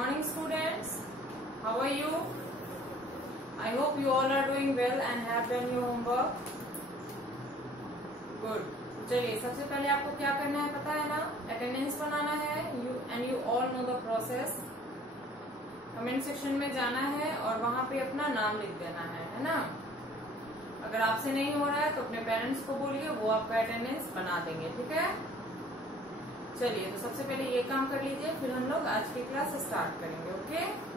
morning students, how are you? I hope you all are doing well and have done your homework. Good. चलिए सबसे पहले आपको क्या करना है पता है ना, अटेंडेंस बनाना है you all know the process. Comment section में जाना है और वहां पे अपना नाम लिख देना है ना। अगर आपसे नहीं हो रहा है तो अपने पेरेंट्स को बोलिए, वो आपका अटेंडेंस बना देंगे, ठीक है। चलिए तो सबसे पहले ये काम कर लीजिए, फिर हम लोग आज की क्लास स्टार्ट करेंगे। ओके,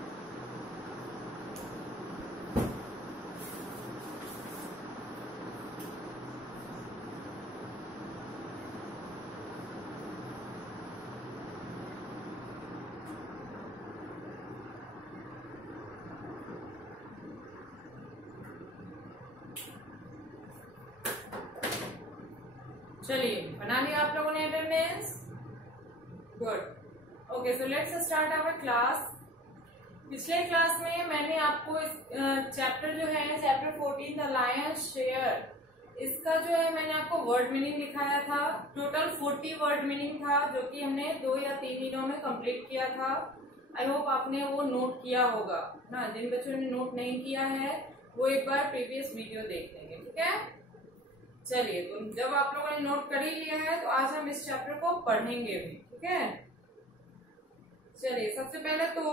चलिए बना लिया आप लोगों ने attendance. Good. Okay, so let's start our class. पिछले क्लास में मैंने आपको इस चैप्टर जो है चैप्टर 14 द लायन शेयर, इसका जो है मैंने आपको वर्ड मीनिंग लिखाया था। टोटल 40 वर्ड मीनिंग था जो कि हमने 2 या 3 दिनों में कंप्लीट किया था। आई होप आपने वो नोट किया होगा ना। जिन बच्चों ने नोट नहीं किया है वो एक बार प्रीवियस वीडियो देख लेंगे, ठीक है। चलिए तो जब आप लोगों ने नोट कर ही लिया है तो आज हम इस चैप्टर को पढ़ेंगे भी, ठीक है। चलिए सबसे पहले तो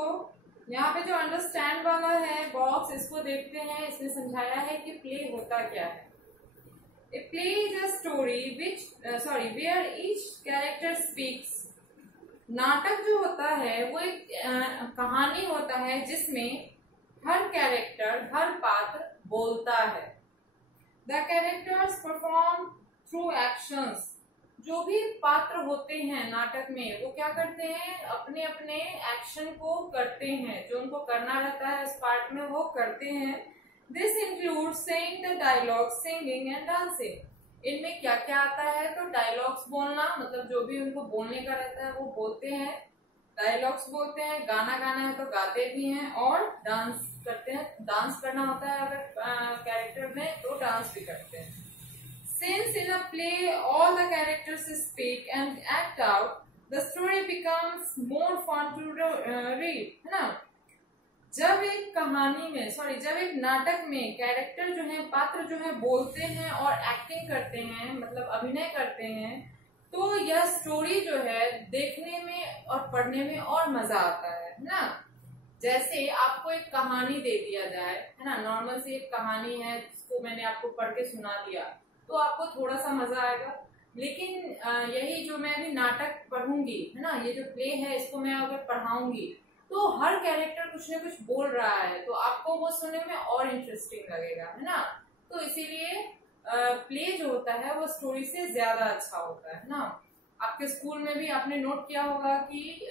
यहाँ पे जो अंडरस्टैंड वाला है बॉक्स, इसको देखते हैं। इसमें समझाया है कि प्ले होता क्या है। A play is a story where each character speaks. नाटक जो होता है वो एक कहानी होता है जिसमें हर कैरेक्टर, हर पात्र बोलता है। The characters perform through actions. जो भी पात्र होते हैं नाटक में वो क्या करते हैं, अपने अपने एक्शन को करते हैं, जो उनको करना रहता है इस पार्ट में वो करते हैं। This includes saying the dialogue, singing and dancing. इनमें क्या क्या आता है तो डायलॉग्स बोलना, मतलब जो भी उनको बोलने का रहता है वो बोलते हैं, डायलॉग्स बोलते हैं, गाना गाना है तो गाते भी हैं, और डांस करते हैं। डांस करना होता है अगर कैरेक्टर में तो डांस भी करते हैं। Since in a play all the characters speak and act out, the story becomes more fun to read, है ना। जब एक कहानी में जब एक नाटक में कैरेक्टर जो है, पात्र जो है बोलते हैं और एक्टिंग करते हैं, मतलब अभिनय करते हैं, तो यह स्टोरी जो है देखने में और पढ़ने में और मजा आता है ना। जैसे आपको एक कहानी दे दिया जाए, है ना, नॉर्मल सी एक कहानी है जिसको मैंने आपको पढ़ के सुना दिया तो आपको थोड़ा सा मजा आएगा। लेकिन यही जो मैं अभी नाटक पढ़ूंगी, है ना, ये जो प्ले है इसको मैं अगर पढ़ाऊंगी तो हर कैरेक्टर कुछ न कुछ बोल रहा है तो आपको वो सुनने में और इंटरेस्टिंग लगेगा, है ना। तो इसीलिए प्ले जो होता है वो स्टोरी से ज्यादा अच्छा होता है ना। आपके स्कूल में भी आपने नोट किया होगा कि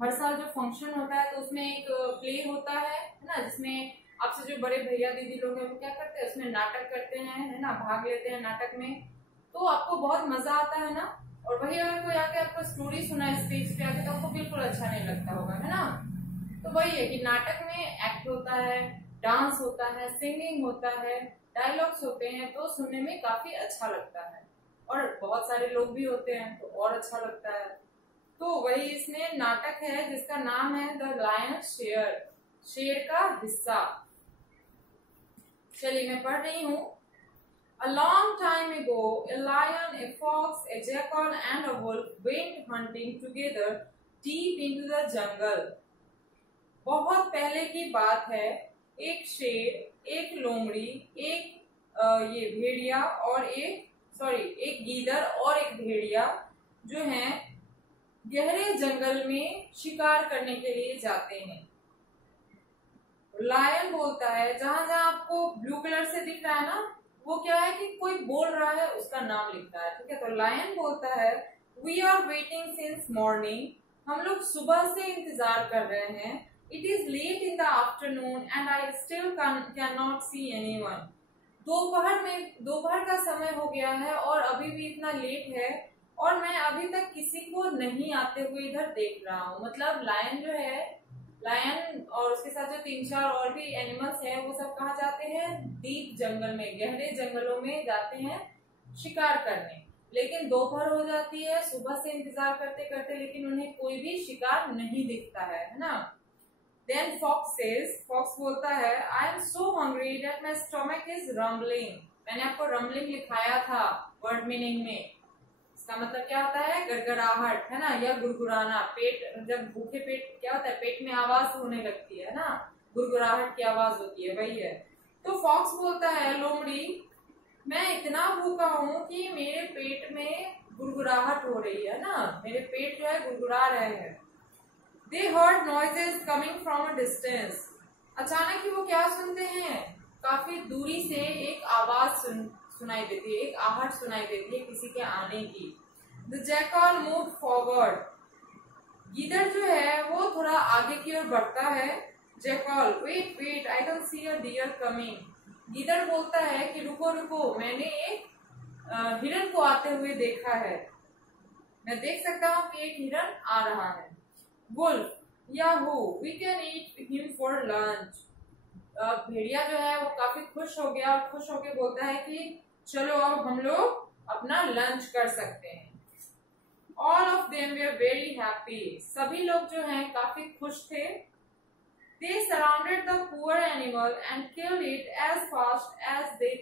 हर साल जो फंक्शन होता है तो उसमें एक प्ले होता है ना, जिसमें आपसे जो बड़े भैया दीदी लोग हैं वो क्या करते हैं, उसमें नाटक करते हैं, है ना, भाग लेते हैं नाटक में, तो आपको बहुत मजा आता है ना। और वही अगर कोई आके आपको स्टोरी सुना स्टेज पे आके तो आपको बिल्कुल अच्छा नहीं लगता होगा, है ना। तो वही है कि नाटक में एक्ट होता है, डांस होता है, सिंगिंग होता है, डायलॉग्स होते हैं, तो सुनने में काफी अच्छा लगता है, और बहुत सारे लोग भी होते हैं तो और अच्छा लगता है। तो वही इसमें नाटक है जिसका नाम है द लायन शेयर, शेर का हिस्सा। चलिए मैं पढ़ रही हूँ। A long time ago, a lion, a fox, a jackal and a wolf went hunting together deep into the jungle. बहुत पहले की बात है, एक शेर, एक लोमड़ी, एक ये भेड़िया और एक गीदड़ और एक भेड़िया जो हैं गहरे जंगल में शिकार करने के लिए जाते हैं। लायन बोलता है, जहां जहां आपको ब्लू कलर से दिख रहा है ना, वो क्या है कि कोई बोल रहा है, उसका नाम लिखता है, ठीक है। तो लायन बोलता है, we are waiting since morning, हम लोग सुबह से इंतजार कर रहे हैं। It is late in the afternoon and I still can not see anyone. दोपहर का समय हो गया है और अभी भी इतना लेट है और मैं अभी तक किसी को नहीं आते हुए इधर देख रहा हूँ। मतलब लायन जो है, लायन और उसके साथ जो 3-4 और भी एनिमल्स हैं वो सब कहाँ जाते हैं, डीप जंगल में, गहरे जंगलों में जाते हैं शिकार करने। लेकिन दोपहर हो जाती है, सुबह से इंतजार करते करते, लेकिन उन्हें कोई भी शिकार नहीं दिखता है ना। देन फॉक्स बोलता है I am so hungry that my stomach is rumbling. मैंने आपको रम्बलिंग लिखाया था वर्ड मीनिंग में। इसका मतलब क्या होता है? गड़गड़ाहट, है ना, या गुड़गुड़ाना। पेट, जब भूखे पेट क्या होता है, पेट में आवाज होने लगती है ना, गुड़गुड़ाहट की आवाज होती है, वही है। तो फॉक्स बोलता है लोमड़ी मैं इतना भूखा हूं कि मेरे पेट में गुड़गुड़ाहट हो रही है ना, मेरे पेट जो है गुड़गुड़ा रहे हैं। They heard noises coming from a distance. अचानक ही वो क्या सुनते हैं? काफी दूरी से एक आवाज सुनाई देती है, एक आहट सुनाई देती है किसी के आने की। The jackal moved forward. गीदड़ जो है वो थोड़ा आगे की ओर बढ़ता है। Jackal, wait, I can see a deer coming. गीदड़ बोलता है कि रुको रुको, मैंने एक हिरन को आते हुए देखा है, मैं देख सकता हूँ कि एक हिरन आ रहा है। Wolf, Yahoo, we can eat him for lunch. भेड़िया जो है वो काफी खुश हो गया और खुश होके बोलता है कि चलो अब हम लोग अपना लंच कर सकते हैं। All of them were very happy. सभी लोग जो हैं काफी खुश थे। They surrounded the poor animal and killed it as fast as they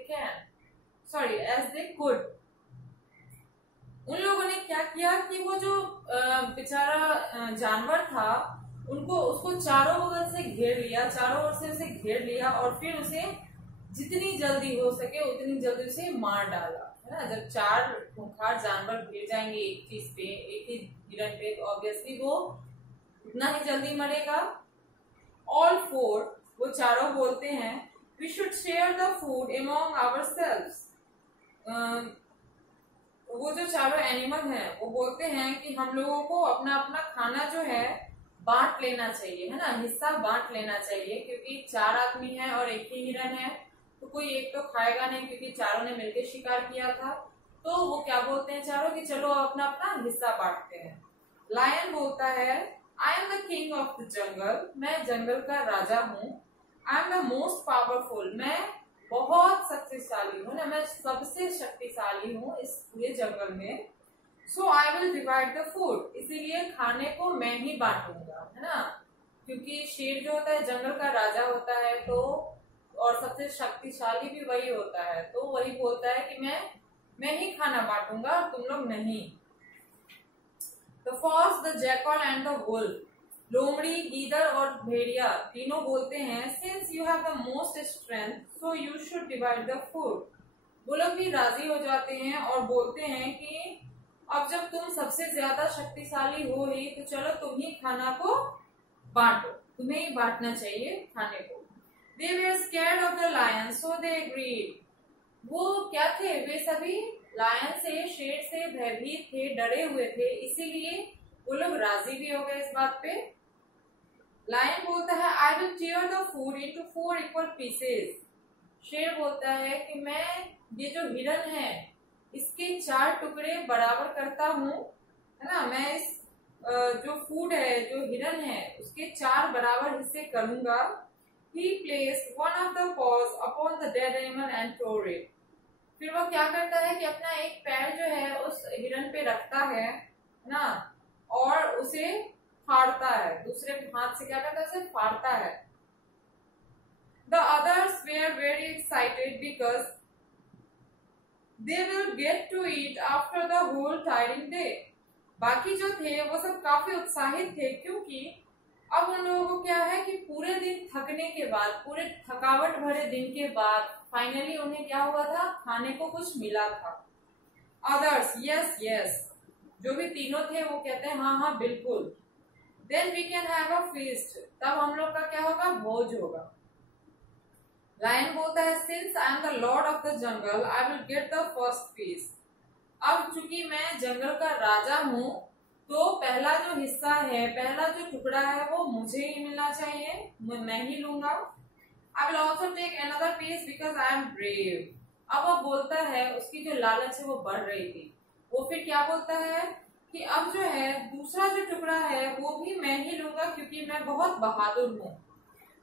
could. उन लोगों ने क्या किया कि वो जो बेचारा जानवर था उसको चारों बगल से घेर लिया, चारों ओर से उसे घेर लिया और फिर उसे जितनी जल्दी हो सके उतनी जल्दी उसे मार डाला, है ना। जब 4 खूंखार जानवर भिड़ जाएंगे एक चीज पे, एक ही हिरन पे, तो ऑब्वियसली वो उतना ही जल्दी मरेगा। All 4, वो चारों बोलते हैं we should share the food among ourselves. वो जो चारों एनिमल हैं वो बोलते हैं कि हम लोगों को अपना अपना खाना जो है बांट लेना चाहिए, है ना, हिस्सा बांट लेना चाहिए, क्योंकि 4 आदमी हैं और एक ही हिरन है, तो कोई एक तो खाएगा नहीं, क्योंकि चारों ने मिलकर शिकार किया था। तो वो क्या बोलते हैं चारों कि चलो अपना अपना हिस्सा बांटते हैं। लायन बोलता है आई am the king of the jungle, मैं जंगल का राजा हूँ। आई एम द मोस्ट पावरफुल, मैं बहुत शक्तिशाली हूँ ना, मैं सबसे शक्तिशाली हूँ इस पूरे जंगल में। So I will divide the food, इसीलिए खाने को मैं ही बांटूंगा, है ना, क्योंकि शेर जो होता है जंगल का राजा होता है, तो और सबसे शक्तिशाली भी वही होता है, तो वही बोलता है कि मैं ही खाना बांटूंगा, तुम लोग नहीं। The fox, the jackal and the wolf, लोमड़ी, गीदड़ और भेड़िया तीनों बोलते हैं since you have the most strength so you should divide the food. वो लोग भी राजी हो जाते हैं और बोलते हैं कि अब जब तुम सबसे ज्यादा शक्तिशाली हो ही, तो चलो तुम ही खाना को बांटो, तुम्हें ही बांटना चाहिए खाने को। They were scared of the lion, so they agreed. वो क्या थे? वे सभी लायन से, शेर से भयभीत थे, डरे हुए थे, इसीलिए वो लोग राजी भी हो गए इस बात पे। लायन बोलता है I will tear the food into 4 equal pieces. शेर बोलता है कि मैं ये जो हिरन है इसके 4 टुकड़े बराबर करता हूँ, है ना, मैं इस जो फूड है, जो हिरन है, उसके 4 बराबर हिस्से करूंगा। He placed one of the paws upon the dead animal and tore it. फिर वो क्या करता है कि अपना एक पैर जो है उस हिरन पे रखता है ना, और उसे फाड़ता है, दूसरे हाथ से क्या करता है, उसे फाड़ता है। The others were very excited because they will get to eat after the whole tiring day. बाकी जो थे वो सब काफी उत्साहित थे, क्योंकि अब उन लोगों को क्या है कि पूरे दिन थकने के बाद, पूरे थकावट भरे दिन के बाद फाइनली उन्हें क्या हुआ था, खाने को कुछ मिला था। अदर्स, यस यस, जो भी तीनों थे वो कहते हैं हाँ हाँ बिल्कुल। Then we can have a feast, तब हम लोग का क्या होगा, भोज होगा। लायन बोलता है since I am the Lord of the jungle I will get the first feast. अब चूंकि मैं जंगल का राजा हूँ, तो पहला जो हिस्सा है, पहला जो टुकड़ा है वो मुझे ही मिलना चाहिए, मैं ही लूंगा। I will also take another piece because I am brave. अब वो बोलता है, उसकी जो लालच है वो बढ़ रही थी, वो फिर क्या बोलता है कि अब जो है दूसरा जो टुकड़ा है वो भी मैं ही लूंगा, क्योंकि मैं बहुत बहादुर हूँ।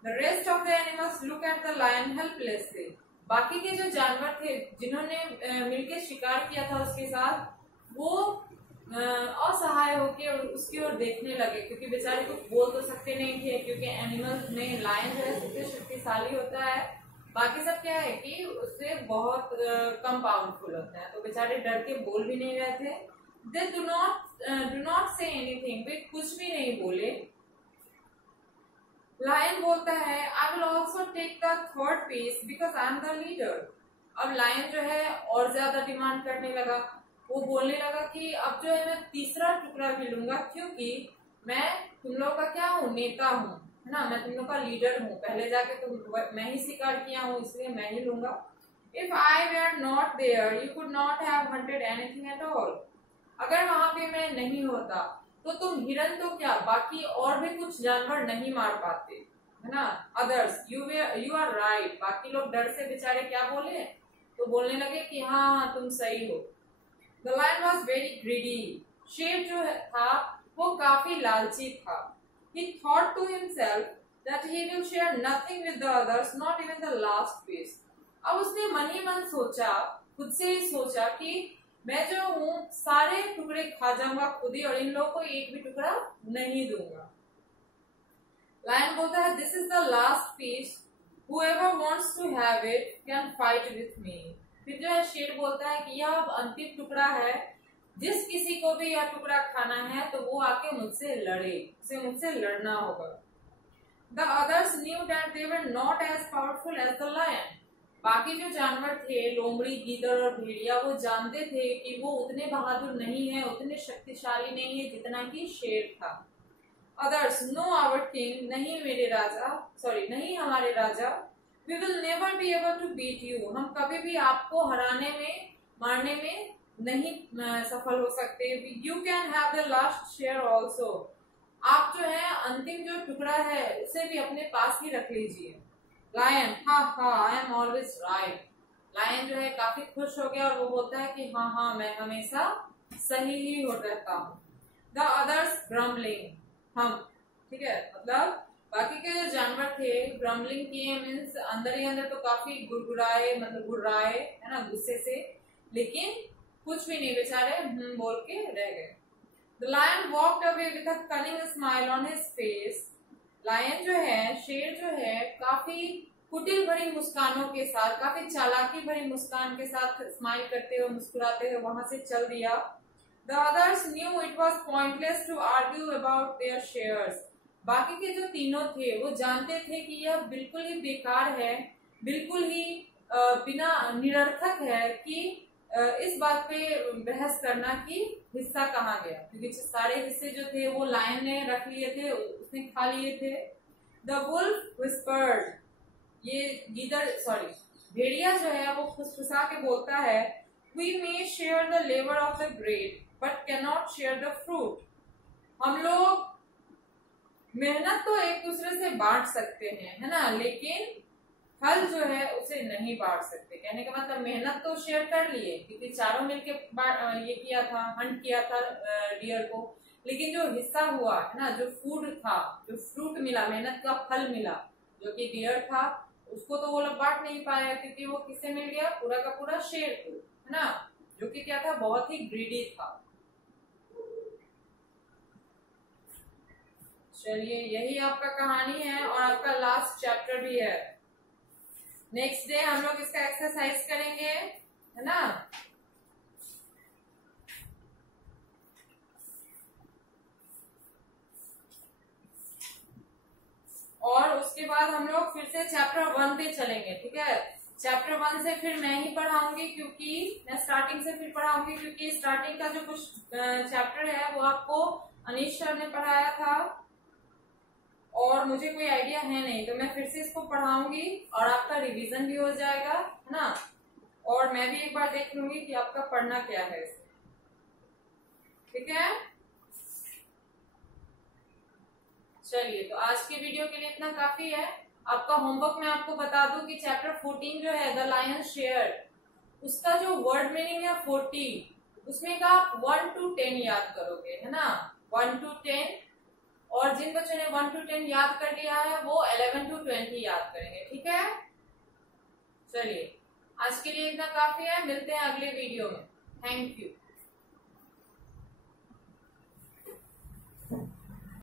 The rest of the animals look at the lion helplessly. बाकी के जो जानवर थे जिन्होंने मिलकर शिकार किया था उसके साथ, वो असहाय होके उसकी ओर देखने लगे, क्योंकि बेचारे कुछ बोल तो सकते नहीं थे, क्योंकि एनिमल्स में लायन जो है सबसे शक्तिशाली होता है, बाकी सब क्या है कि उससे बहुत कम पावरफुल होते हैं। तो बेचारे डर के बोल भी नहीं रहे थे। They do not say anything, वे कुछ भी नहीं बोले। लायन बोलता है I will also take the third piece because I am the leader. अब लायन जो है और ज्यादा डिमांड करने लगा, वो बोलने लगा कि अब जो है मैं तीसरा टुकड़ा भी लूंगा, क्योंकि मैं तुम लोग का क्या हूँ, नेता हूँ, है ना, मैं तुम लोग का लीडर हूँ, पहले जाके मैं ही शिकार किया हूँ, इसलिए मैं ही लूंगा। If I were not there you could not have hunted anything at all. अगर वहां पे मैं नहीं होता तो तुम हिरन तो क्या, बाकी और भी कुछ जानवर नहीं मार पाते, है ना। Others you are right. बाकी लोग डर से बेचारे क्या बोले, तो बोलने लगे कि हाँ हाँ तुम सही हो। The lion was very greedy. शेर जो था वो काफी लालची था। He thought to himself that he will share nothing with the others, not even the last piece. अब उसने मन ही मन सोचा, खुद से ही सोचा कि मैं जो हूँ सारे टुकड़े खा जाऊंगा खुद ही, और इन लोगों को एक भी टुकड़ा नहीं दूंगा। लायन बोलता है this is the last piece, whoever wants to have it can fight with me. फिर जो है शेर बोलता है कि यह अब अंतिम टुकड़ा है, जिस किसी को भी यह टुकड़ा खाना है तो वो आके मुझसे लड़े, उसे मुझसे लड़ना होगा। The others knew that they were not as powerful as the lion. बाकी जो जानवर थे, लोमड़ी, गीदड़ और भेड़िया, वो जानते थे कि वो उतने बहादुर नहीं है, उतने शक्तिशाली नहीं है जितना कि शेर था। Others, no our king, नहीं मेरे राजा, सॉरी नहीं हमारे राजा। We will never be able to beat you. हम कभी भी आपको हराने में, मारने में नहीं सफल हो सकते। You can have the last share also. आप जो है अंतिम जो टुकड़ा है उसे भी अपने पास ही रख लीजिए। लायन, हाँ हाँ I am always right. Lion जो है काफी खुश हो गया और वो बोलता है कि हाँ हाँ मैं हमेशा सही ही हो रहता हूँ। द अदर्स ग्रम्बलिंग, हम, ठीक है, मतलब बाकी के जो जानवर थे ग्रम्बलिंग किए, मीन्स अंदर ही अंदर तो काफी गुड़गुड़ाए, मतलब गुर्राए, है ना, गुस्से से, लेकिन कुछ भी नहीं, बेचारे बोल के रह गए। The lion walked away with a cunning smile on his face. Lion जो है, शेर जो है, काफी कुटिल भरी मुस्कानों के साथ, काफी चालाकी भरी मुस्कान के साथ स्माइल करते हुए, मुस्कुराते हुए वहां से चल दिया। The others knew it was pointless to argue about their shares. बाकी के जो तीनों थे वो जानते थे कि यह बिल्कुल ही बेकार है, बिल्कुल ही बिना निरर्थक है कि इस बात पे बहस करना कि हिस्सा कहाँ गया, क्योंकि सारे हिस्से जो थे वो लायन ने रख लिए थे, उसने खा लिए थे। द वुल्फ विस्पर्ड, ये गीदड़, सॉरी भेड़िया जो है वो फुसफुसा के बोलता है, we may share the labour of the grape but can not share the fruit. हम लोग मेहनत तो एक दूसरे से बांट सकते हैं, है ना, लेकिन फल जो है उसे नहीं बांट सकते। कहने का मतलब मेहनत तो शेयर कर लिए, क्योंकि चारों मिलके ये किया था, हंट किया था डियर को, लेकिन जो हिस्सा हुआ, है ना, जो फूड था, जो फ्रूट मिला, मेहनत का फल मिला, जो कि डियर था, उसको तो वो लोग बांट नहीं पाया, क्योंकि वो किससे मिल गया, पूरा का पूरा शेर को, है ना, जो कि क्या था, बहुत ही ग्रीडी था। चलिए यही आपका कहानी है और आपका लास्ट चैप्टर भी है। नेक्स्ट डे हम लोग इसका एक्सरसाइज करेंगे, है ना। और उसके बाद हम लोग फिर से चैप्टर 1 पे चलेंगे, ठीक है। चैप्टर 1 से फिर मैं ही पढ़ाऊंगी, क्योंकि मैं स्टार्टिंग से फिर पढ़ाऊंगी, क्योंकि स्टार्टिंग का जो कुछ चैप्टर है वो आपको अनीश सर ने पढ़ाया था और मुझे कोई आइडिया है नहीं, तो मैं फिर से इसको पढ़ाऊंगी और आपका रिवीजन भी हो जाएगा, है ना, और मैं भी एक बार देख लूंगी कि आपका पढ़ना क्या है इसमें, ठीक है। चलिए तो आज के वीडियो के लिए इतना काफी है। आपका होमवर्क मैं आपको बता दूं कि चैप्टर 14 जो है द लायन शेयर, उसका जो वर्ड मीनिंग है 40, उसमें का आप 1 to 10 याद करोगे, है ना, 1 to 10, और जिन बच्चों ने 1 to 10 याद कर लिया है वो 11 to 20 याद करेंगे, ठीक है। चलिए आज के लिए इतना काफी है, मिलते हैं अगले वीडियो में। Thank you.